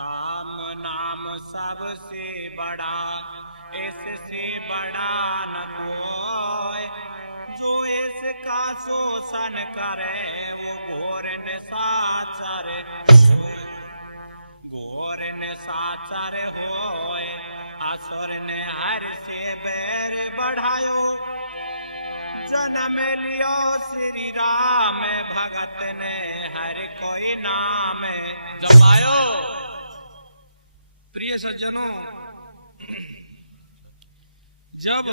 राम नाम सबसे बड़ा, इससे बड़ा न कोई। जो इसका शोषण करे वो घोर निशाचर, घोर निशाचर होए। असुर ने हर से बैर बढ़ायो, जन्म लियो श्री राम। भगत ने हर कोई नाम जमायो। प्रिय सज्जनों, जब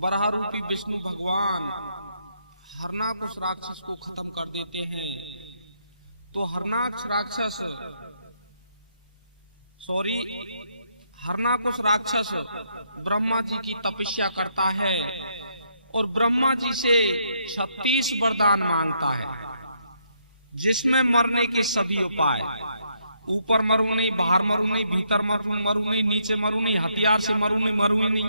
बराह रूपी विष्णु भगवान हरनाकुश राक्षस को खत्म कर देते हैं, तो हरनाकुश राक्षस ब्रह्मा जी की तपस्या करता है और ब्रह्मा जी से 36 वरदान मांगता है, जिसमें मरने के सभी उपाय, ऊपर मरू नहीं, बाहर मरू नहीं, भीतर मरू नहीं, नीचे मरू नहीं, हथियार से मरू नहीं।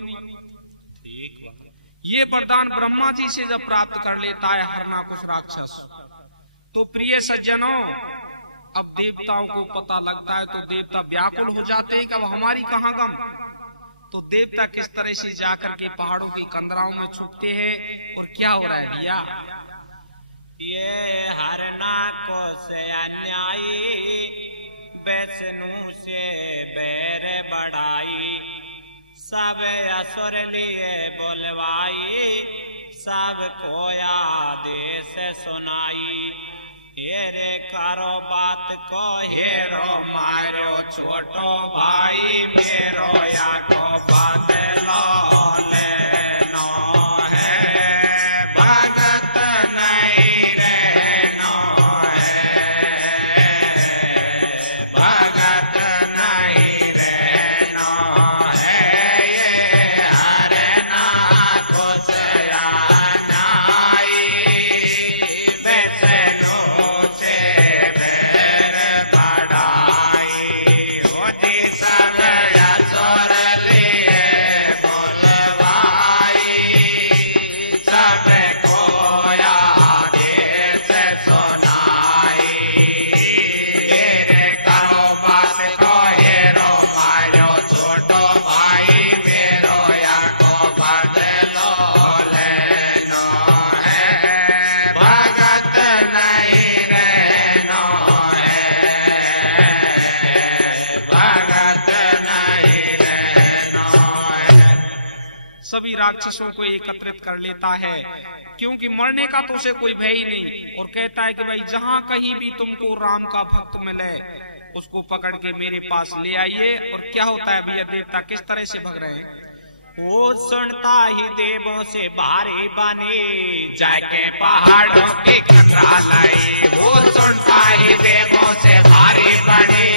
ये वरदान ब्रह्मा जी से जब प्राप्त कर लेता है हरनाकुश राक्षस, तो प्रिय सज्जनों, अब देवताओं को पता लगता है तो देवता व्याकुल हो जाते हैं कि अब हमारी कहां गम। तो देवता किस तरह से जाकर के पहाड़ों की कंदराओं में छुपते हैं और क्या हो रहा है भैया? ये हरनाकुश अन्यायी, विष्णु से बैर बढ़ाई। सब असुर लिए बुलवाई, सबको आदेश सुनाई। हेरे करो बात को हेरो मारो, छोटो भाई मेरो या को बदलो लेनो है। भगत नहीं रहनो है, भगत नहीं रहनो है। ये हरनाकुश अन्यायी, विष्णु सभी राक्षसों को एकत्रित कर लेता है, क्योंकि मरने का तो उसे कोई भय ही नहीं, और कहता है कि भाई जहां कहीं भी तुमको राम का भक्त मिले उसको पकड़ के मेरे पास ले आइए। और क्या होता है भैया, देवता किस तरह से भग रहे हैं? वो सुनता ही देवों से भारी बनी, जाके पहाड़ों की खतरा लाई। वो सुनता ही देवों से भारी बनी,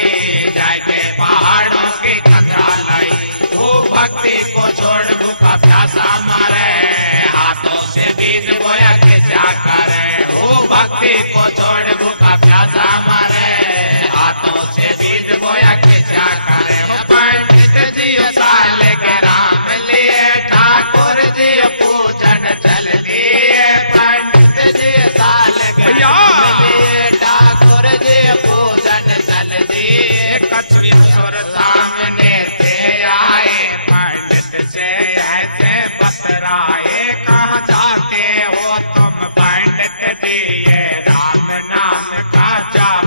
जाके पहाड़ों की खतरा लाई। वो भक्ति को छोड़ भूखा प्यासा मरे, हाथों से बीज बोया के क्या करे। वो भक्ति को छोड़ भूखा प्यासा मरे, हाथों से बीज बोया के क्या करे। पंडित जी साल के राम लिए, ठाकुर जी पूजन चल दिए। पंडित जी साल के राम लिए, ठाकुर जी पूजन चल दिए। कछुर सामने से आए, पंडित से ऐसे बतराए। कहाँ जाते हो तुम पंडित जी, ये राम नाम का जाप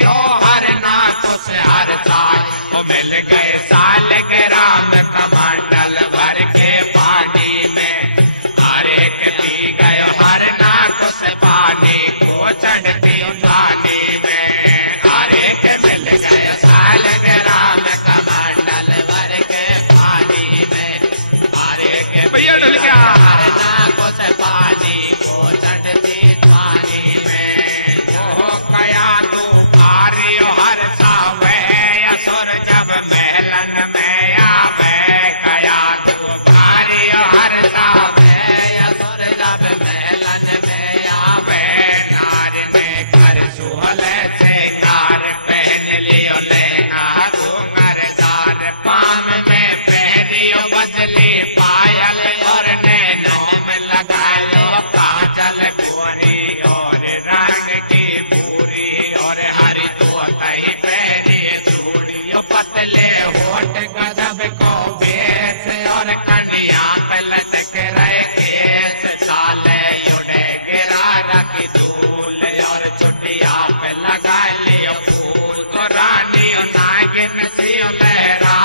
क्यों हर नाथ से हर साल वो मिल गए साल के राम कमंडल भर के पानी में हर एक पी गए हर नाथ से पानी को चढ़ती पानी में हर एक मिल गए साल के राम कमंडल भर के पानी में हर एक भैया डल गया हर नाथ से पानी को चढ़ती पानी में वो कया तू भारी हर सावे असुर जब महलन में आवे कया तू भारी हर सावे असुर जब महलन में आवे नार ने घर सुहल से नार पहन लियो लेना घूंघरदार पाम में पहनियो बजली पायल और नैनों में लगा लो काजल गोरी और रंग की पूरी और हरी दो कहीं पहनी चूड़ियों पतले होठ गजब को बेस और कन्या पे लटक रहे केस साले उड़े गिरा रखी धूल और चुटिया पे लगा लियो फूल तो रानी नागिन सी लहरा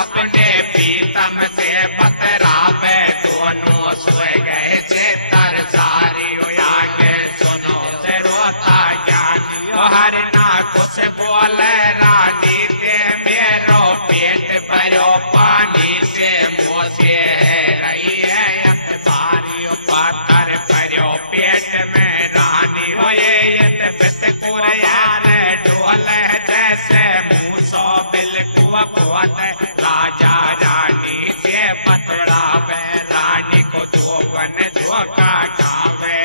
अपने पीतम से पतरावे दोनों सोए गए चेतर सारी आगे सुनो से रोता ज्ञानी हर नाक से बोले रानी से मेरो पेट भरो पानी से मोसे है रही है अखबारी पाथर भरो पेट में रानी हो ये बितकुर यार ढोल जैसे मुँह सो बिल्कुआ बहुत राजा रानी से बतलावे रानी को धोबन धोखा खावे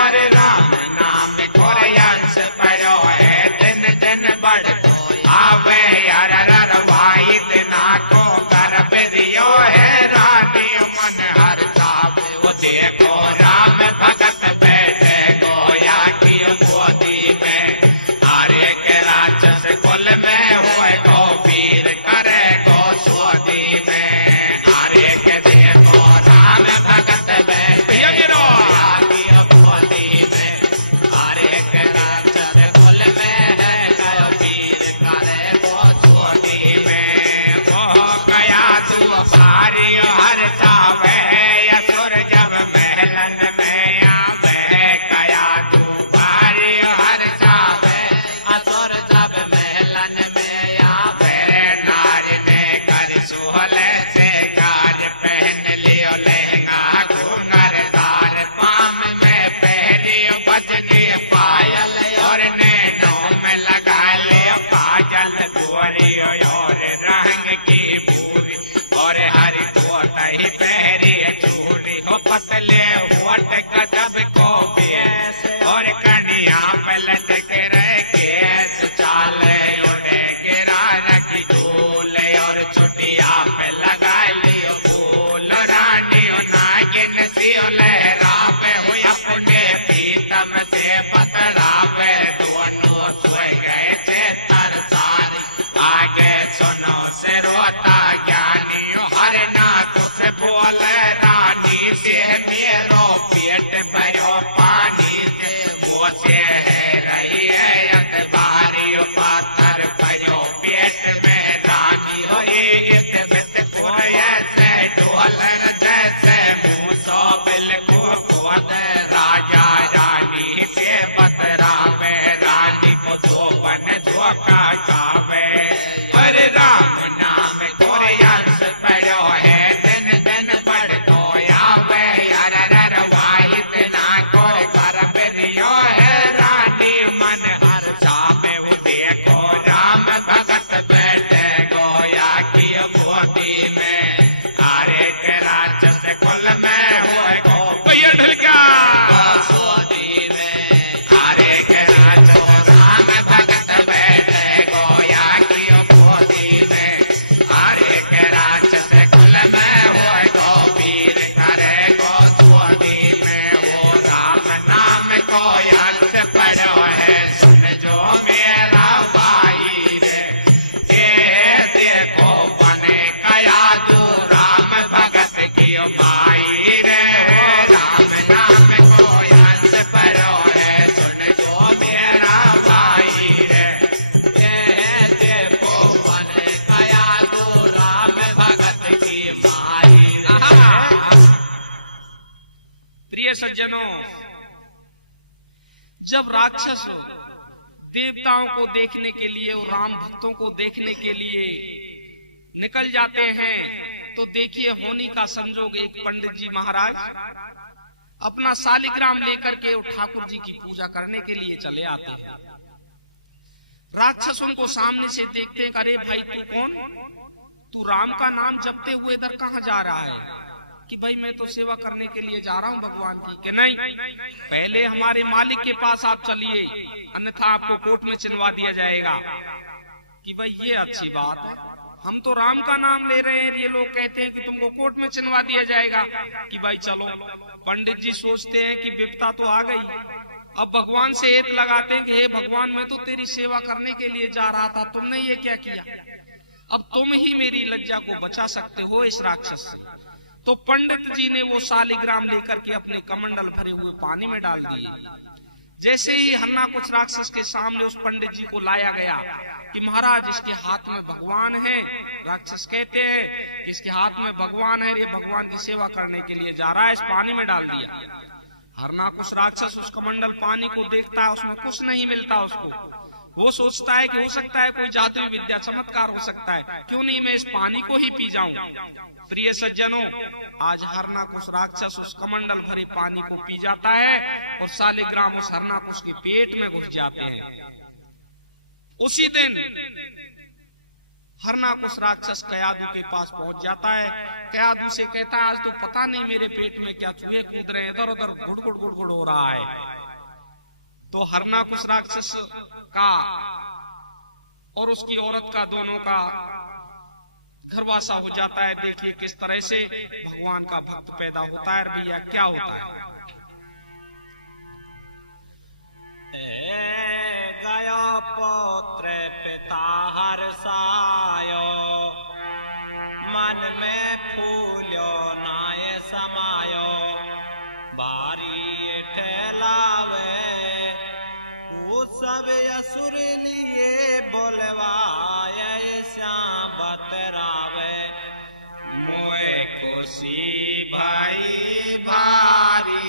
और राम नाम कोरयंस पड़ो है दिन दिन बढ़ आवे यार रवाई दिना को कर दियो है रानी मन हर सावे वो देखो राम भगत बैठे गोया की गोदी में हरे के राक्षस कुल में हुए गो वीर करे गो सोदी में हरे के देखो राम भगत बैठे गोया की गोदी में हरे के राक्षस कुल में है गो वीर करे गो सोदी में वो गया तू सारी हर सावे असुर जब महलन में आवे गया तू भारी हर सावे असुर जब महलन में आवे नार ने कर सुहल से गाज पहन लियो लहंगा घूंघरदार पाम में पहनियो बजनी पायल और नैनों में लगा लियो काजल गोरी और रंग की पूरी और हरी तोतही पहरी चूड़ी हो पतले होठ गजब को बेस और कनिया पे लटक रहे केस चाले उड़े गिरा रखी धूल और चुटिया पे लगा लियो फूल रानी नागिन सी लहरावे हुई अपने पीतम से पतरावे दोनों सोए गए चेतर सारे आगे सुनो से रोता ज्ञानी हर नाथ से बोले रानी से मेरो पेट भरो पानी से वो से है रही है अखबारी पाथर भरो पेट में रानी हो ऐसे ढोलन जैसे मुँह सो बिल्कुल खुद राजा रानी से बतरावे रानी को धोबन धोखा खावे पर राम नाम कोरयंस पड़ो है दिन दिन बढ़ गोयावे यार रवाई दिना को कर दियो है रानी मन हर सावे वो देखो राम भगत बैठे गोया की गोदी में हरे के राक्षस कुल में हुए गो भैया ढल गया गोदी में हरे के राक्षस राम भगत बैठे गोया की गोदी में सज्जनों, जब राक्षस देवताओं को देखने के लिए और राम भक्तों को देखने के लिए निकल जाते हैं, तो देखिए होनी का संजोग एक पंडित जी महाराज अपना शालिग्राम लेकर के ठाकुर जी की पूजा करने के लिए चले आते हैं। राक्षस उनको सामने से देखते हैं, अरे भाई तू कौन, तू राम का नाम जपते हुए इधर कहाँ जा रहा है? कि भाई मैं तो सेवा करने के लिए जा रहा हूँ भगवान की। कि नहीं, पहले हमारे मालिक के पास आप चलिए, अन्यथा आपको कोर्ट में चिनवा दिया जाएगा। कि भाई ये अच्छी बात है, हम तो राम का नाम ले रहे हैं, ये लोग कहते हैं कि तुमको कोर्ट में चिनवा दिया जाएगा। कि भाई चलो। पंडित जी सोचते हैं कि विपता तो आ गई, अब भगवान से हेत लगाते कि हे भगवान, मैं तो तेरी सेवा करने के लिए जा रहा था, तुमने ये क्या किया? अब तुम ही मेरी लज्जा को बचा सकते हो इस राक्षस से। तो पंडित जी ने वो शालिग्राम लेकर के अपने कमंडल भरे हुए पानी में डाल दिए। जैसे ही हरनाकुश राक्षस के सामने उस पंडित जी को लाया गया कि महाराज इसके हाथ में भगवान है, राक्षस कहते हैं इसके हाथ में भगवान है, ये भगवान की सेवा करने के लिए जा रहा है, इस पानी में डाल दिया। हरनाकुश राक्षस उस कमंडल पानी को देखता है, उसमें कुछ नहीं मिलता उसको। वो सोचता है कि हो सकता है कोई जादुई विद्या चमत्कार हो सकता है, क्यों नहीं मैं इस पानी को ही पी जाऊं। प्रिय सज्जनों, आज हरनाकुश राक्षस उस कमंडल भरे पानी को पी जाता है और शालिग्राम उस हरनाकुश के पेट में घुस जाते हैं। उसी दिन हरनाकुश राक्षस कयादू के पास पहुंच जाता है। कयादू से कहता है, आज तो पता नहीं मेरे पेट में क्या चूहे कूद रहे हैं, इधर उधर गुड़गुड़ गुड़गुड़ हो रहा है। तो हरनाकुश राक्षस का और उसकी औरत का, दोनों का घरवासा हो जाता है। देखिए किस तरह से भगवान का भक्त पैदा होता है। भैया क्या होता है? गयो पुत्र पिता हर्षायो, मन में फूलो नाय समायो, बारी ठेलावे वो सब असुर लिए बोलवाए, श्याम बतरावे मोए खुशी भाई भारी।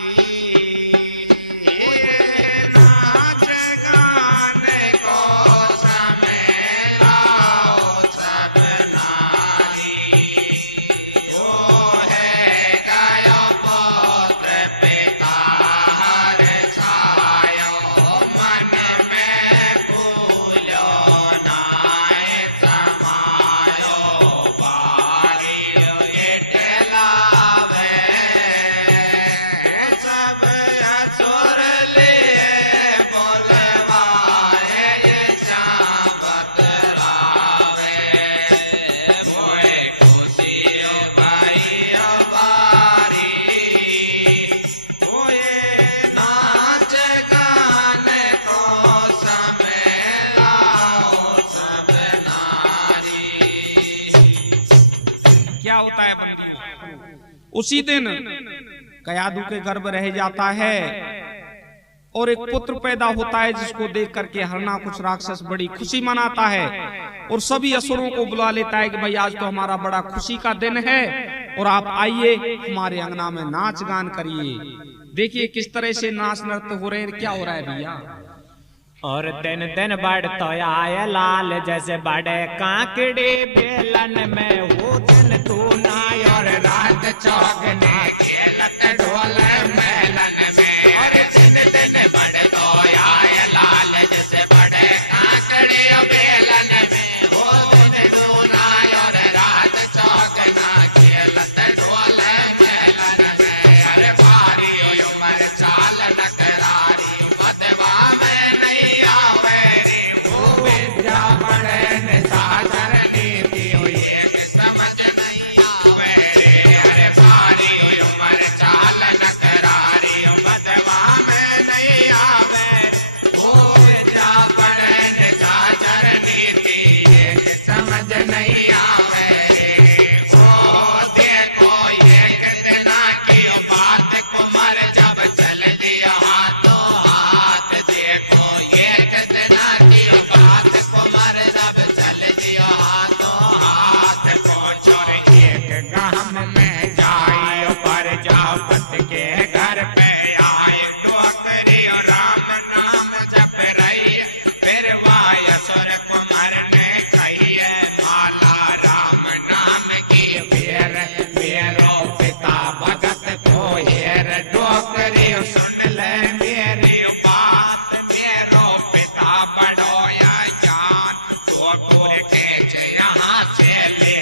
उसी दिन कयादू के गर्भ रह जाता है और एक पुत्र पैदा होता है, जिसको देख करके हरनाकुश राक्षस बड़ी खुशी मनाता है और सभी असुरों को बुला लेता है कि भाई आज तो हमारा बड़ा खुशी का दिन है और आप आइए हमारे अंगना में नाच गान करिए। देखिए किस तरह से नाच नृत्य हो रहे हैं। क्या हो रहा है भैया? और दिन दिन बढ़तो आए लाल, जैसे बड़े काकड़े बेलन में हो दिन तू नाय, और रात चौगने खेलत ढोल मेलन में। और दिन दिन बढ़तो आए लाल, जैसे बड़े काकड़े बेलन में हो दिन तू नाय, और रात चौगना खेलत ढोल मेलन में। अरे भारी उमर चाल नकरारी, मदवा में नहीं आवे रे विद्या पढ़े सागर नीति, एक समझ नहीं आवे रे। अरे भारी उमर चाल नकरारी,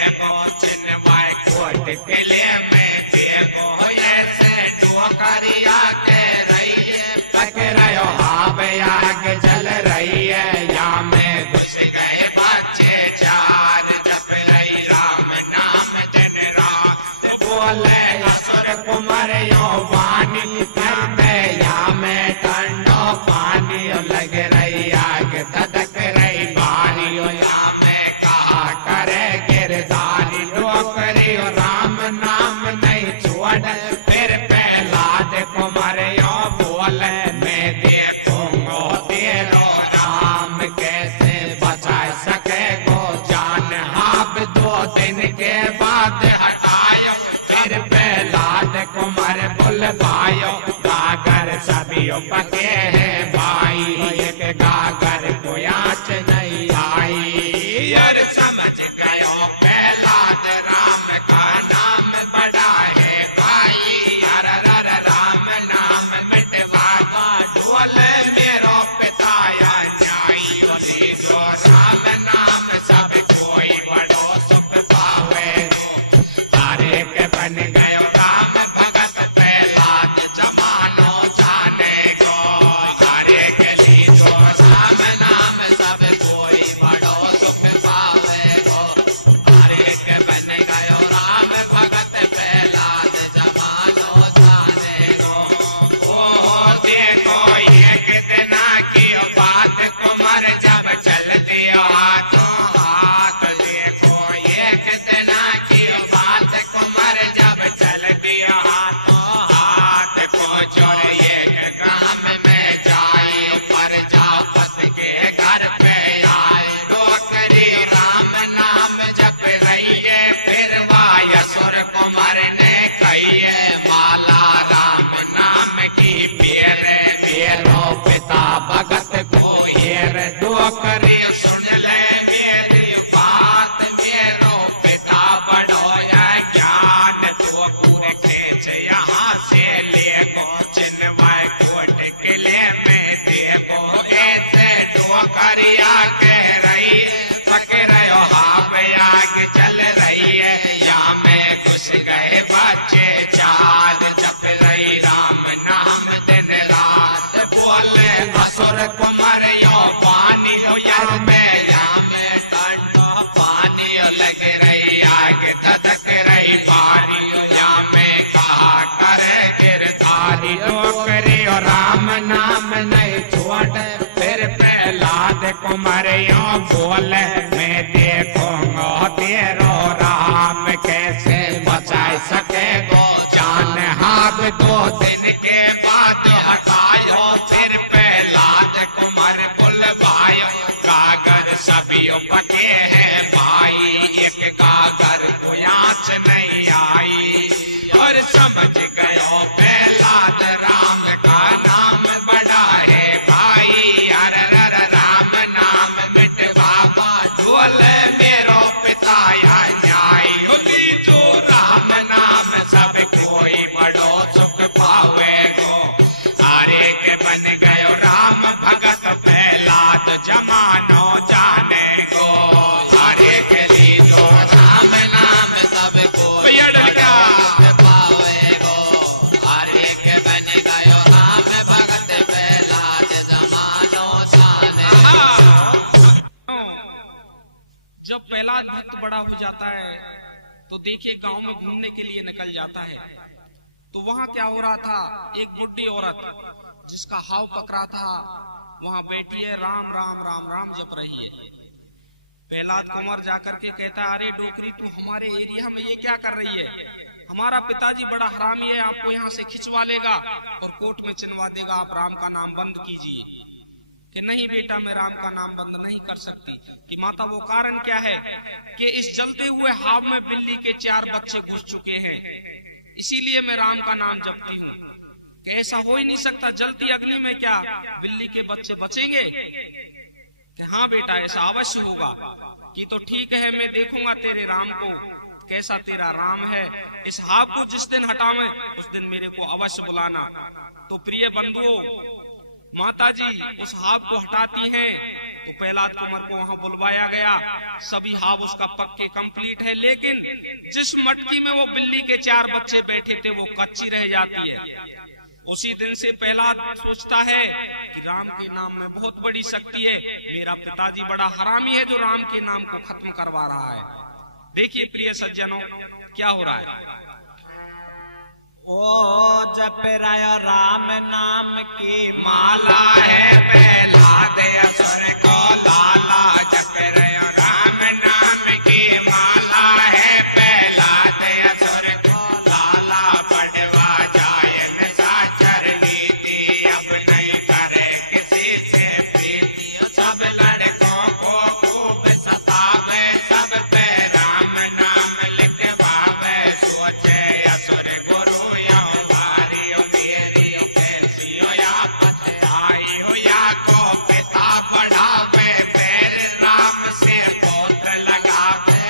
देखो चिन्हवाय कोट किले में देखो ऐसे डोकरिया के रही है पकड़ो हाव आग जल रही है या में घुस गए बच्चे चार जप रही राम नाम दिन रात बोले असुर कुमार यो वाणी करते या में ठंडो पानी लग रही आग तदक रही बारी या में कहा करे गिरधारी डोकरी राम नाम नहीं छोड़ फिर प्रहलाद कुमार यो बोले मैं देखूंगा तेरो राम कैसे बचा सके गो जान आप 2 दिन के बाद हटायो फिर प्रहलाद कुमार बुलवायो गागर सभी पके हैं भाई एक गागर को आँच नहीं आई यार समझ गयो प्रहलाद राम का नाम बड़ा है भाई हर हर राम नाम मिटवा का ढोल मेरो पिताया न्याय ओली जो राम नाम सब कोई बड़ो सुख पावे तारे के बन गयो राम भगत प्रहलाद जमानो जाने को तारे के ली जो राम नाम सब कोई बड़ो सुख पावे को तारे के बन गयो राम भगत प्रहलाद जमानो जाने को ओ देखो एक दिन की बात कुमार जब चल दिया हाथों हाथ देखो एक दिन की बात कुमार जब चल दिया हाथों हाथ को जोड़ एक गांव में जाए पर जापत के घर पे आए डोकरी राम नाम जप रही है फिर वायसुर कुमार ने कही है माला राम नाम की पेरे मेरो पिता भगत को हेर डोकरी सुन ले मेरी बात मेरो पिता बड़ोया ज्ञान तो पूरे खेच यहाँ से ले गो चिन्हवाय कोट किले में देखो ऐसे डोकरिया कह रही पकड़ो हाव आग जल रही है या में घुस गए बच्चे चार जप रही राम नाम दिन रात बोले असुर कुमार यो पानी हो यार में या में ठंडो पानी लग रही आग धधक रही बारी या में कहा करे गिरधारी डोकरी और राम नाम नहीं छोड़ फिर प्रहलाद कुमार यो बोले मैं देखूंगा तेरो राम कैसे बचा सके गो जान हाथ 2 दिन के बाद हटायो फिर प्रहलाद कुमार बुलवायो गागर सभी पके हैं भाई एक गागर को आँच नहीं आई और समझ गयो प्रहलाद राम का नाम बड़ा है भाई हर हर राम नाम मिटवा ढोल मेरो पिताया न्याय होती जो राम नाम सब कोई बड़ो सुख पावे गो तारे के बन गयो राम भगत प्रहलाद जमानो जाने को तारे के ली जो राम नाम सब कोई पावे गो तारे के बन गयो राम भगत प्रहलाद जमानो जाने जब प्रहलाद भक्त बड़ा हो जाता है तो देखिए गांव में घूमने के लिए निकल जाता है तो वहां क्या हो रहा था एक बुढ़ी औरत जिसका हाव पकड़ा था वहां बैठी है राम राम राम राम जप रही है प्रहलाद कुमार जाकर के कहता है अरे डोकरी तू हमारे एरिया में ये क्या कर रही है हमारा पिताजी बड़ा हरामी है आपको यहाँ से खिंचवा लेगा और कोर्ट में चिनवा देगा आप राम का नाम बंद कीजिए कि नहीं बेटा मैं राम का नाम बंद नहीं कर सकती कि माता वो कारण क्या है कि इस जलते हुए हाव में बिल्ली के 4 बच्चे घुस चुके हैं इसीलिए मैं राम का नाम जपती हूँ ऐसा हो ही नहीं सकता जल्दी अगली में क्या बिल्ली के बच्चे बचेंगे कि हाँ बेटा ऐसा अवश्य होगा कि तो ठीक है मैं देखूंगा तेरे राम को कैसा तेरा राम है इस हाव को जिस दिन हटावे उस दिन मेरे को अवश्य बुलाना तो प्रिय बंधुओं माता जी उस हाव को हटाती हैं तो प्रहलाद कुमार को वहां बुलवाया गया। सभी हाव उसका पक्के कंप्लीट है, लेकिन जिस मटकी में वो बिल्ली के 4 बच्चे बैठे थे वो कच्ची रह जाती है। उसी दिन से प्रहलाद सोचता है कि राम के नाम में बहुत बड़ी शक्ति है, मेरा पिताजी बड़ा हरामी है जो राम के नाम को खत्म करवा रहा है। देखिए प्रिय सज्जनों क्या हो रहा है। ओ जप रहा राम नाम की माला है, प्रहलाद असुर को लाला। जप रहा राम नाम की माला है, प्रहलाद असुर को लाला। बढ़वा जाए निशाचर नीति, अब नहीं करे किसी से प्रीति। सब लड़कों को खूब सतावे, सब पे राम नाम लिखवावे। सोचे असुर गुरु को पिता बढ़ावे, पैर राम से पौत्र लगावे।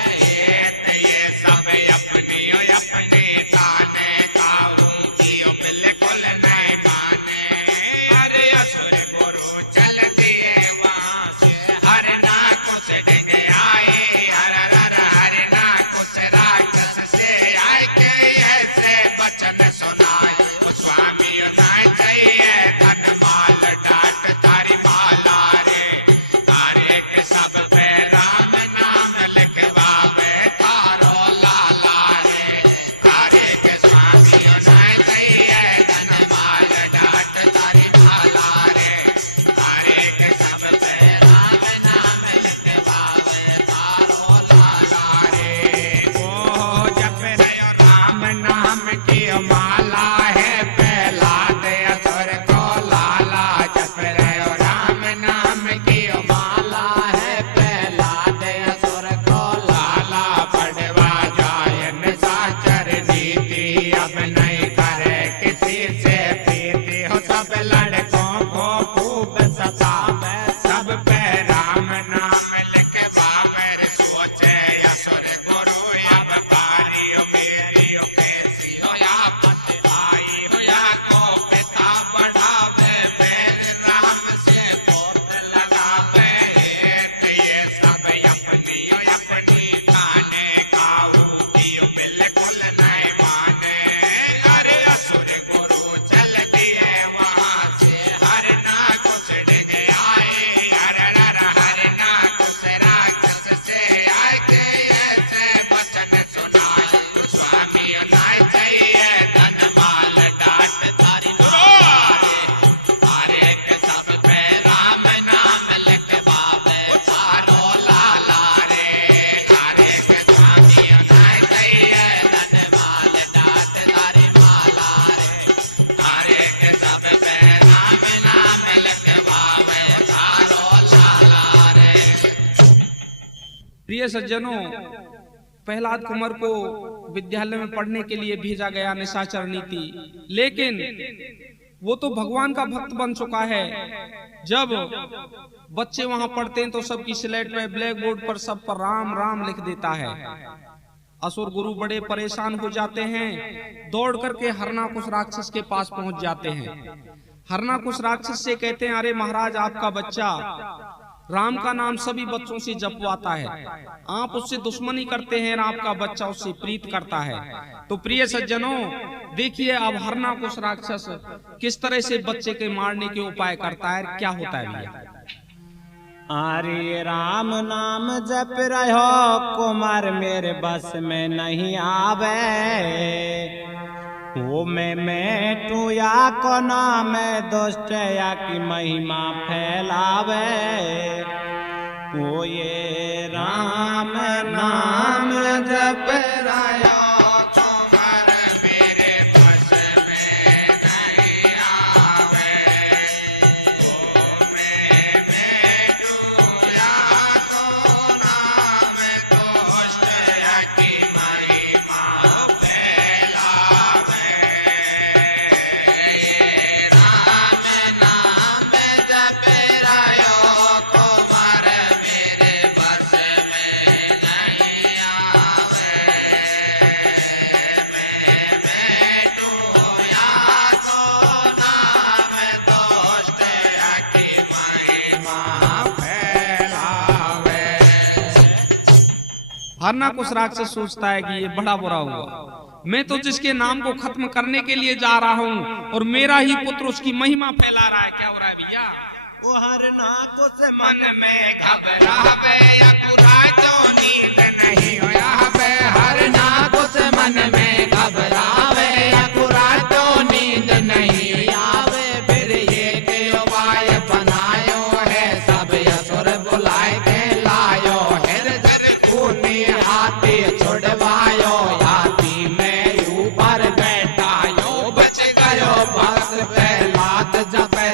ये सब अपनी अपनी ताने काहू की बिल्कुल नहीं माने। अरे असुर गुरु चल दिए वहां से, हर ना कुछ डिग आए। हर ना कुछ राक्षस से आए के ऐसे वचन सुनाए। स्वामी उठाए चाहिए धन माल डाट तारी माला रे। तारे के सब पे राम नाम लिखवावे, तारो लाला रे। तारे के स्वामी उठाए चाहिए धन माल डाट तारी माला रे। तारे के सब पे राम नाम लिखवावे, तारो लाला रे। ओ जप रहे राम नाम की माला है, प्रहलाद असुर को लाला। जप रहे राम नाम की माला है, प्रहलाद असुर को लाला। बढ़वा जाए निशाचर नीति, अब नहीं करे किसी से प्रीति। हो सब लड़कों को खूब सतावे, सब पे राम नाम लिखवावे। सोचे असुर गुरु अब बारी मेरी कैसी हो या पतलाई हो या को पिता बढ़ावे। पैर राम से पौत्र लगावे। ये सब अपनी खाने खाऊ की बिल्कुल नहीं माने। अरे असुर गुरु चल दिए वहां से, हर ना कुछ डिग आए। हर ना कुछ राक्षस से आए के ऐसे वचन सुनाए। स्वामी उठाए चाहिए धन माल डाट तारी माला। तारे के सब पे राम नाम लिखवावे, तारो लाला रे। तारे के स्वामी उठाए चाहिए धन माल डाट तारी माला रे। तारे के सब पे राम नाम लिखवावे, तारो लाला रे। प्रिय सज्जनों, प्रहलाद कुमार को विद्यालय में पढ़ने के लिए भेजा गया निशाचर नीति, लेकिन वो तो भगवान का भक्त बन चुका है। जब बच्चे वहां पढ़ते हैं तो सबकी स्लेट पे ब्लैक बोर्ड पर सब पर राम राम लिख देता है। असुर गुरु बड़े परेशान हो जाते हैं, दौड़ करके हरनाकुश राक्षस के पास पहुंच जाते हैं। हरनाकुश राक्षस से कहते हैं, अरे महाराज आपका बच्चा राम का नाम सभी बच्चों से जपवाता है, आप उससे दुश्मनी करते हैं, आपका बच्चा उससे प्रीत करता है। तो प्रिय सज्जनों देखिए अब हरनाकुश राक्षस किस तरह से बच्चे के मारने के उपाय करता है, क्या होता है भैया। अरे राम नाम जप रहो कुमार, मेरे बस में नहीं आवे। वो मैं टू या को नाम दुष्ट या की महिमा फैलावे। वो ये राम नाम जप रहो हरना कुछ राक्षस सोचता है कि ये बड़ा बुरा हुआ, मैं तो जिसके नाम को खत्म करने के लिए जा रहा हूँ और मेरा ही पुत्र उसकी महिमा फैला रहा है। क्या हो रहा है भैया? वो हरना कुछ मन में घबरावे, अकुरा जो नींद नहीं होया बे। हरना कुछ मन में घबरावे, अकुरा जो नींद नहीं आवे। फिर ये के उपाय बनायो है, सब असुर बुलाए के लायो है। जर खूनी हाथी छुड़वायो, हाथी में ऊपर बैठायो। बच गयो भक्त प्रहलाद जपे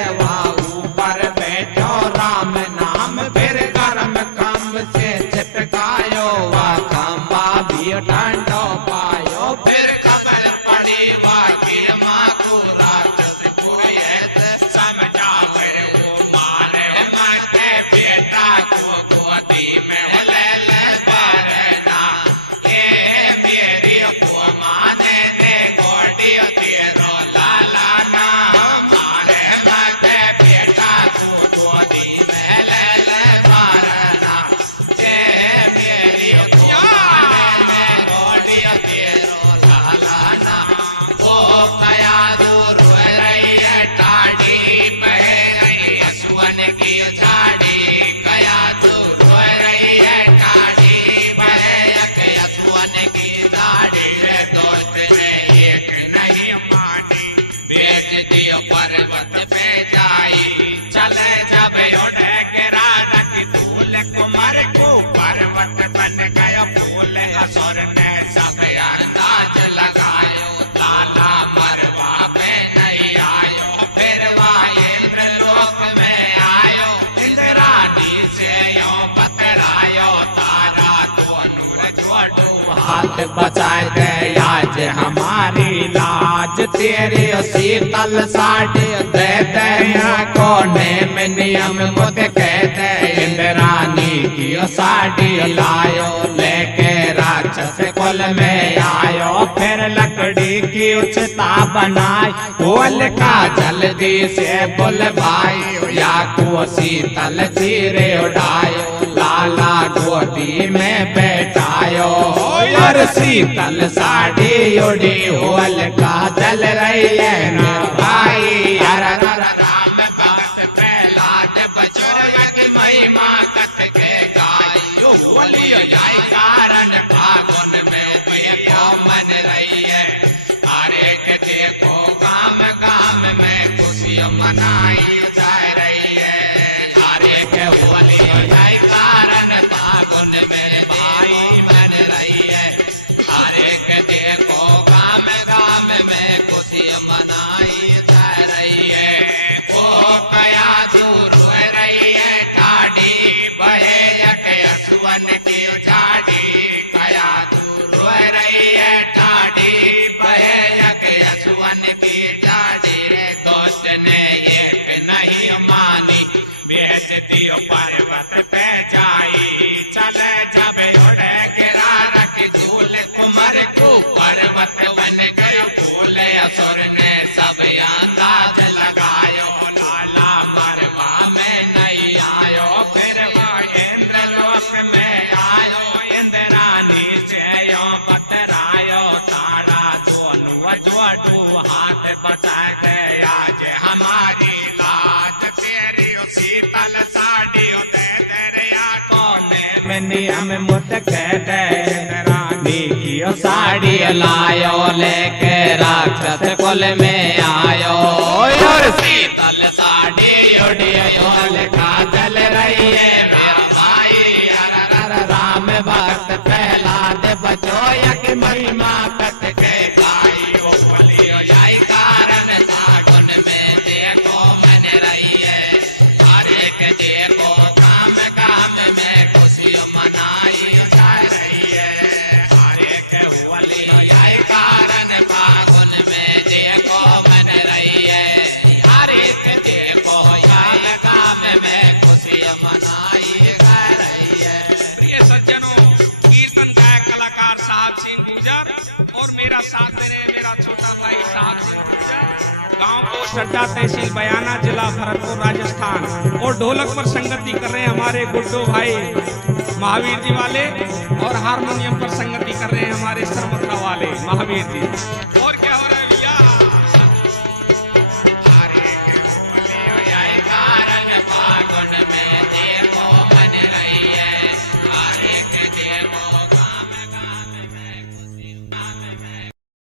ऊपर बैठो राम नाम। फिर गर्म खम्भ से चिपकायो, वह खम्भा भी ठंडो पायो। फिर खबर पड़ी वाकिर माँ को, राक्षस को ये समझावे वो मारे माते बेटा को गोदी में ले ले बरना। ये मेरी को माने ने गोदी तेरो लाला ना। मारे माते बेटा को गोदी में ले ले बरना। ये मेरी को माने ने गोदी तेरो लाला ना। वो कया दूर रही है टाड़ी बह रही हसुअन की झाड़ी। कया दूर रही है टाड़ी बह हसुअन की झाड़ी। रे दोस्त ने एक नहीं मानी, बेच दियो पर्वत पे जाई। चले जब उड़े गिरा रख धूल कुमार को, पर्वत बन गया फूल। असुर ने सब अंदाज लगायो, लाला मरवा पे नहीं आयो। फिर वायेंद्र लोक में आयो, इंद्राणी से यो बतरायो। तारा दोनों छोड़ो हाथ बचाए दे आज हमारी लाज। तेरे शीतल साड़ी दे दे कोने में नियम मुद कह दे। इंद्राणी की साड़ी लायो, लेके राक्षस कुल में आयो। फिर लकड़ी की उचता बनाई, बोल का जल्दी से बोल भाई। या को शीतल चीरे उड़ायो, लाला गोदी में बैठायो। और शीतल साड़ी उड़ी होल का जल रही है ना भाई। हर राम भक्त प्रहलाद बचोयक महिमा कथ के गायो। बोलियो जाय कारण फागुन में देखो मन रही है। हर एक देखो गाम गाम में खुशियां मनाई जा रही है। हर एक बोलियो जाय कारण फागुन में भाई मन रही है। हर एक देखो गाम गाम में खुशियां मनाई जा रही है। वो कया दूर रही है ठाडी बहे यक असुवन की झाड़ी। कया दूर रही है ठाडी बहे यक असुवन की झाड़ी। रे दोस्त ने एक नहीं मानी, बेच दियो पर्वत पे जाई। चले जब उड़े गिरा रख धूल कुमार को, पर्वत बन गयो फूल। असुर ने सब अंदाज लगायो, लाला मरवा में नहीं आयो। फिर वायेंद्र लोक में आयो, इंद्राणी से यो बतरायो। तारा दोनों जोड़ू हाथ बचा गए आज हमारी लाज। तेरी शीतल साड़ी दे दरिया कोने में नियम मुद कह दे। इंद्राणी की साड़ी लायो, लेके राक्षस कुल में आयो। और शीतल साड़ी उड़ी होल का जल रही है मेरा भाई। राम भक्त प्रहलाद बचोयक महिमा कथ के गाई। वो बोलियो जाय कारण फागुन में देखो मन रही है। हर एक देखो काम काम में खुशियां मनाई जा रही है। हर एक बोलियो जाय कारण फागुन में देखो मन रही है। हर एक देखो यार काम में खुशियां मनाई जा रही है। प्रिय सज्जनों, कीर्तन गायक कलाकार साहब सिंह गुजर और मेरा साथ दे रहे मेरा छोटा भाई साहब सिंह गुजर, गांव पोस्ट अड्डा, तहसील बयाना, जिला भरतपुर, राजस्थान। और ढोलक पर संगति कर रहे हैं हमारे गुड्डू भाई महावीर जी वाले, और हारमोनियम पर संगति कर रहे हैं हमारे सरमथरा वाले महावीर जी। और क्या